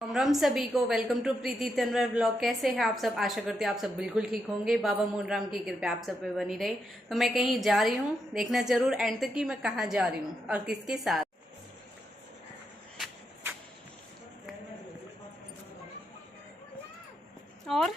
राम राम सभी को। Welcome to Preeti Tanwar blog. कैसे हैं आप सब? आशा करती हूँ आप सब बिल्कुल ठीक होंगे। बाबा मोहनराम की कृपा आप सब पे बनी रहे। तो मैं कहीं जा रही हूँ, देखना जरूर एंड तक कि मैं कहाँ जा रही हूँ और किसके साथ। और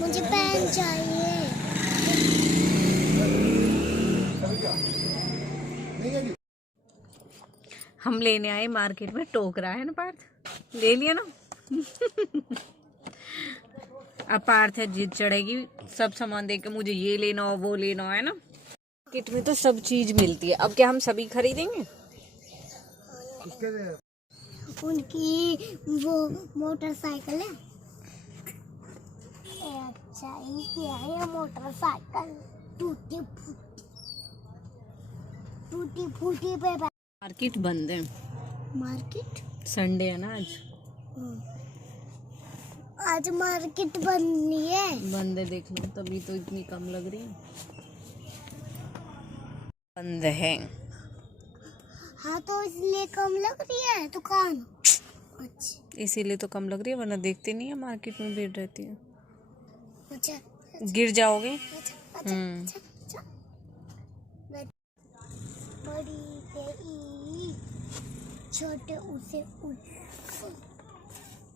मुझे पेन चाहिए। हम लेने आए मार्केट में, टोक रहा है ना पार्थ, ले लिया ना। अब पार्थ है जिद चढ़ेगी, सब सामान देख के मुझे ये लेना हो वो लेना है ना। मार्केट में तो सब चीज मिलती है, अब क्या हम सभी खरीदेंगे? उनकी वो मोटरसाइकिल है। अच्छा क्या है मोटरसाइकिल? टूटी फूटी पे मार्केट बंद है। मार्केट संडे है ना आज। आज मार्केट बंद नहीं है। बंद है, देख लो, तभी तो इतनी कम लग रही है। बंद है। हाँ तो इसलिए कम लग रही है दुकान। अच्छा इसीलिए तो कम लग रही है, वरना देखते नहीं है मार्केट में भीड़ रहती है। अच्छा गिर जाओगे। अच्छा। बड़ी के ई, छोटे उसे उ,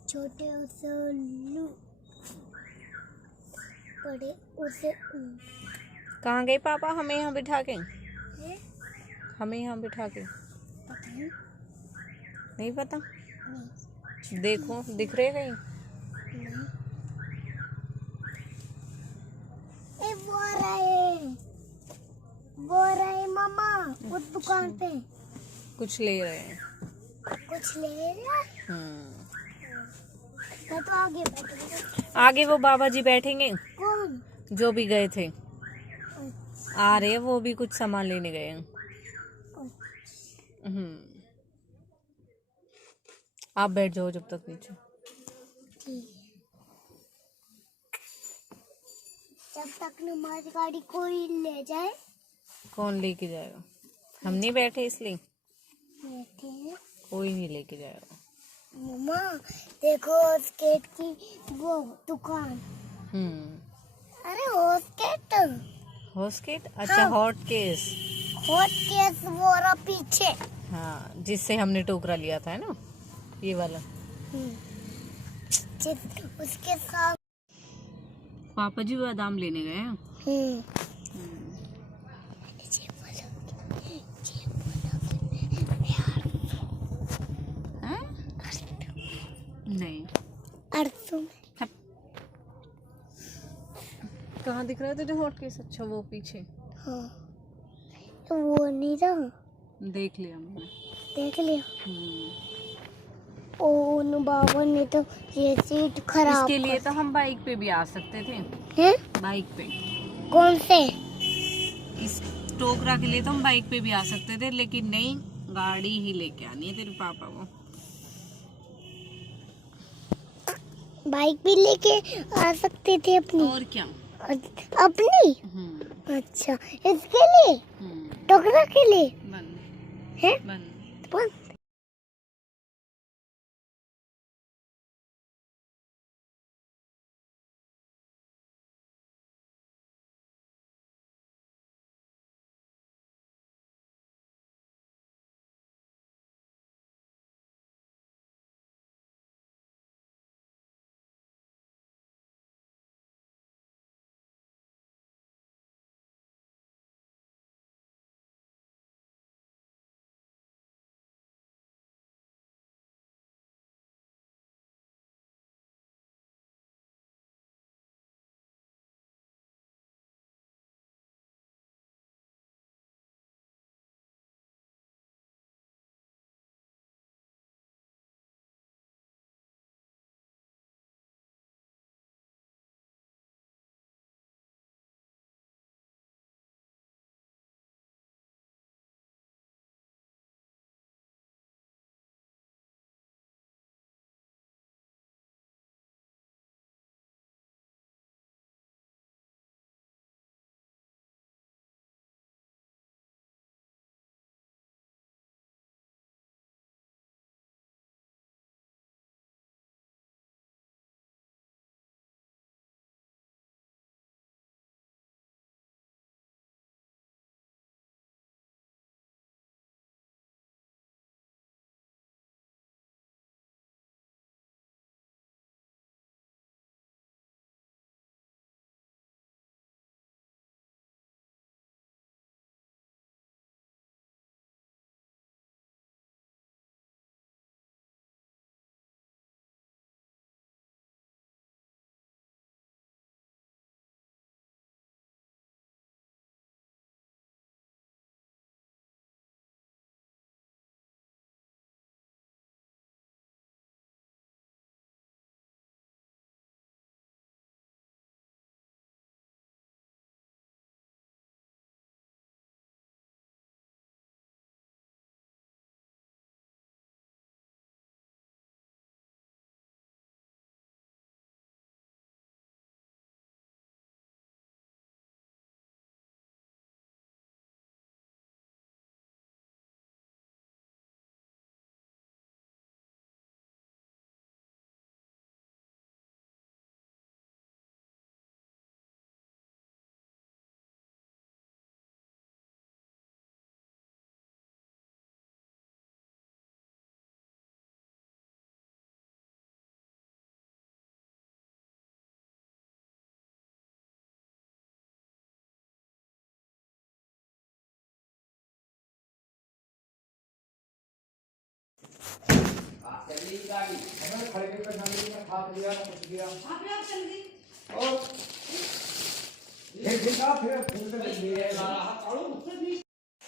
छोटे उसे लू, बड़े उसे उ। कहाँ गए पापा? हमें यहाँ बिठा के, है? हमें यहाँ बिठा के। पता नहीं। नहीं पता? नहीं। देखो दिख रहे कहीं? नहीं। ए वो रहे मामा उस दुकान पे कुछ ले रहे हैं। कुछ ले रहा। मैं तो आगे बैठूंगी। आगे वो बाबा जी बैठेंगे। कौन? जो भी गए थे आ रहे हैं, वो भी कुछ सामान लेने गए हैं। आप बैठ जाओ जब तक नीचे। ठीक है। जब तक न हमारी गाड़ी कोई ले जाए। कौन लेके जाएगा? हम नहीं बैठे इसलिए बैठे हैं। कोई नहीं लेके जाएगा। मम्मा देखो स्केट की वो दुकान। अरे वो स्केट हॉस्केट, अच्छा हाँ। Hot case. हॉट केस वो रहा पीछे। हाँ, जिससे हमने टोकरा लिया था, है ना, ये वाला। उसके साथ पापा जी बादाम लेने गए हैं। हैं? नहीं, अर्थ कहाँ दिख रहा है तुझे हॉट केस? अच्छा वो पीछे हाँ तो वो नहीं रहा। देख लिया मैंने। देख लिया। ओ उन बाबा ने तो ये सीट खराब इसके लिए तो हम बाइक पे भी आ सकते थे। हैं? बाइक पे कौन से? इस टोकरा के लिए तो हम बाइक पे भी आ सकते थे, लेकिन नहीं, गाड़ी ही लेके आनी है तेरे पापा को। बाइक भी लेके आ सकते थे अपनी। और क्या? अपनी? अच्छा इसके लिए टोकरा के लिए बंद है? बंद।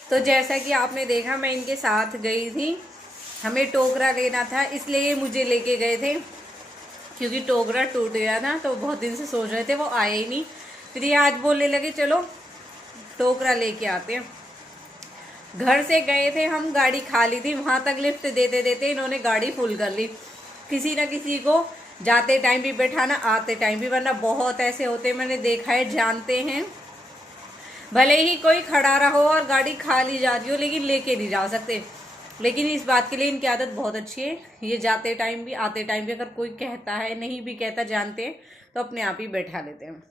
तो जैसा कि आपने देखा, मैं इनके साथ गई थी, हमें टोकरा लेना था, इसलिए मुझे लेके गए थे, क्योंकि टोकरा टूट गया था। तो बहुत दिन से सोच रहे थे, वो आए ही नहीं। फिर ये आज बोलने लगे चलो टोकरा लेके आते हैं। घर से गए थे हम, गाड़ी खाली थी, वहां तक लिफ्ट देते देते इन्होंने गाड़ी फुल कर ली। किसी ना किसी को जाते टाइम भी बैठाना, आते टाइम भी, वरना बहुत ऐसे होते, मैंने देखा है, जानते हैं। भले ही कोई खड़ा रहो और गाड़ी खाली जा रही हो, लेकिन लेके नहीं जा सकते। लेकिन इस बात के लिए इनकी आदत बहुत अच्छी है, ये जाते टाइम भी आते टाइम भी अगर कोई कहता है, नहीं भी कहता, जानते हैं तो अपने आप ही बैठा लेते हैं।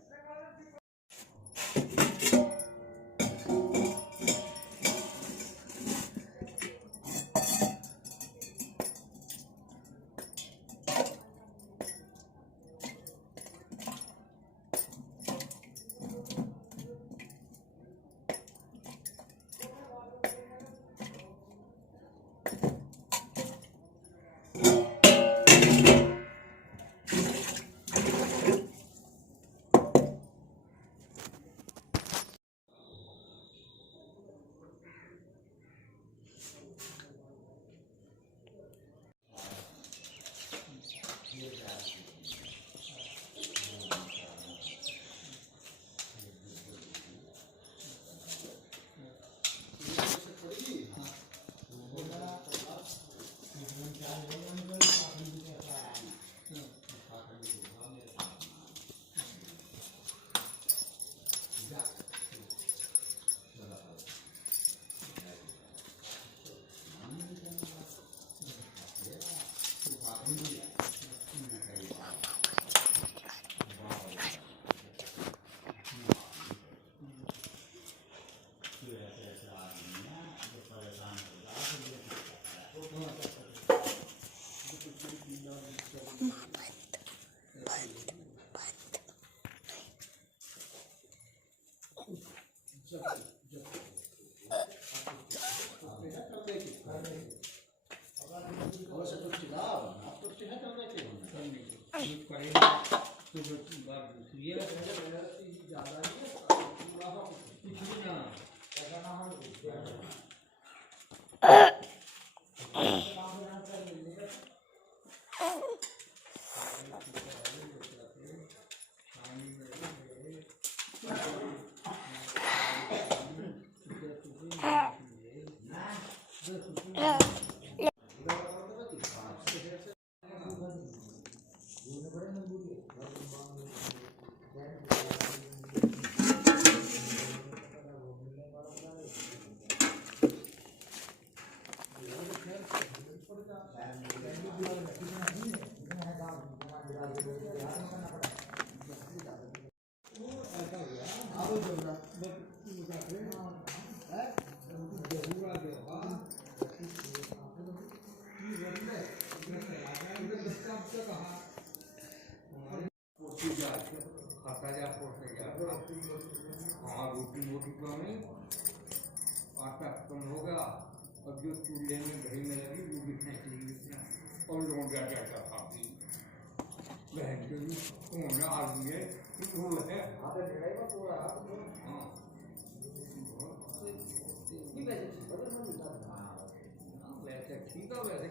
आटा कम होगा और जो चूल्हे में घी में लगी वो भी फेंक ली और लोग क्या खाती बहन के भी होना आदमी है वो है वैसे ठीक है वैसे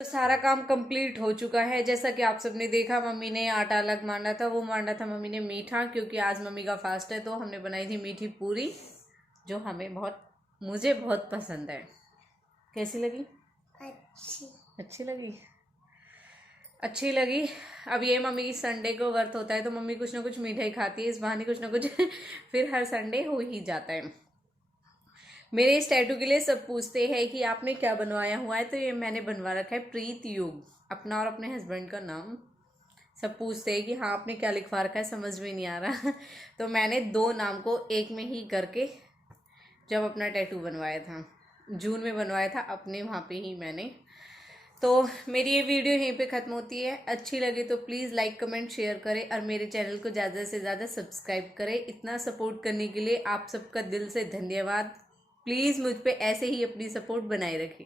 तो सारा काम कंप्लीट हो चुका है। जैसा कि आप सबने देखा, मम्मी ने आटा अलग मांडा था, वो मांडा था मम्मी ने मीठा, क्योंकि आज मम्मी का फास्ट है। तो हमने बनाई थी मीठी पूरी, जो मुझे बहुत पसंद है। कैसी लगी? अच्छी अच्छी लगी। अच्छी लगी। अब ये मम्मी की संडे को वर्त होता है तो मम्मी कुछ ना कुछ मिठाई खाती है, इस बहाने कुछ ना कुछ फिर हर संडे हो ही जाता है। मेरे इस टैटू के लिए सब पूछते हैं कि आपने क्या बनवाया हुआ है, तो ये मैंने बनवा रखा है प्रीत युग, अपना और अपने हस्बैंड का नाम। सब पूछते हैं कि हाँ आपने क्या लिखवा रखा है, समझ में नहीं आ रहा तो मैंने 2 नाम को एक में ही करके जब अपना टैटू बनवाया था, जून में बनवाया था अपने वहाँ पे ही मैंने। तो मेरी ये वीडियो यहीं पे ख़त्म होती है। अच्छी लगे तो प्लीज़ लाइक कमेंट शेयर करें और मेरे चैनल को ज़्यादा से ज़्यादा सब्सक्राइब करें। इतना सपोर्ट करने के लिए आप सबका दिल से धन्यवाद। प्लीज़ मुझ पे ऐसे ही अपनी सपोर्ट बनाए रखें।